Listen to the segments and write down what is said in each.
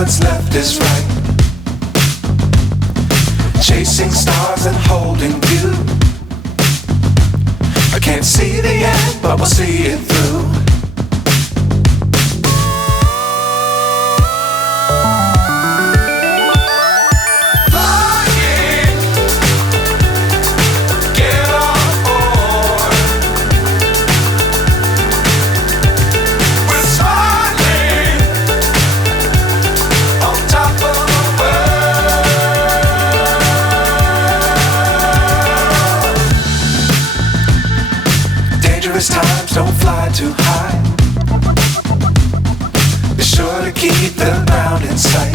what's left is right. Chasing stars and holding you. I can't see the end, but we'll see it through. Times don't fly too high. Be sure to keep the ground in sight.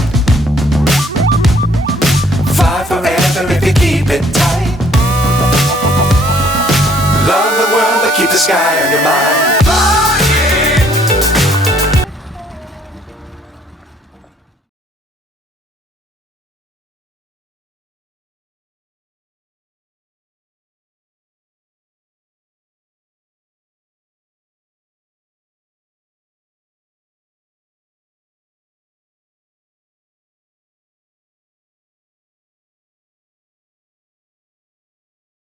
Fly forever if you keep it tight. Love the world but keep the sky on your mind.